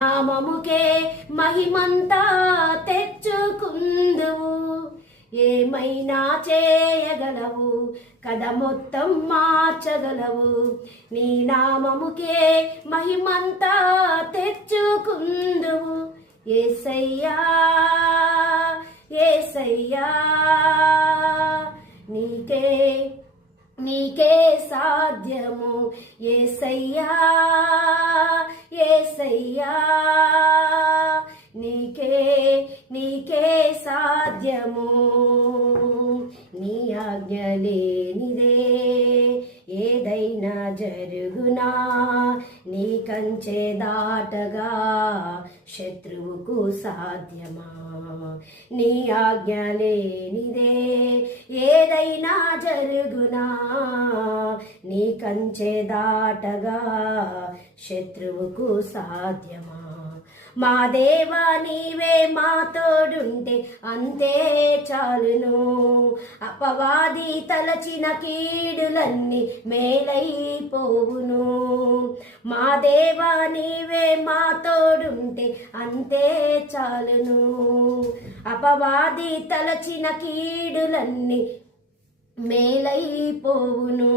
నామముకే మహిమంతా తెచ్చుకుందువు, ఏమైనా చేయగలవు, కథ మొత్తం మార్చగలవు. నీ నామముకే మహిమంతా తెచ్చుకుందువు. యేసయ్యా యేసయ్యా, నీకే నీకే సాధ్యము. యేసయ్యా యేసయ్యా, నీకే సాధ్యము. నీ ఆజ్ఞ లేనిదే ఏదైనా జరుగునా, నీ కంచె దాటగా శత్రువుకు సాధ్యమా? నీ ఆజ్ఞ లేనిదే ఏదైనా జరుగునా, నీ కంచె దాటగా శత్రువుకు సాధ్యమా? మా దేవా నీవే మా తోడుంటే అంతే చాలును, అపవాది తలచిన కీడులన్నీ మేలైపోవును. మా దేవా నీవే మా తోడుంటే అంతే చాలును, అపవాది తలచిన కీడులన్నీ మేలైపోవును.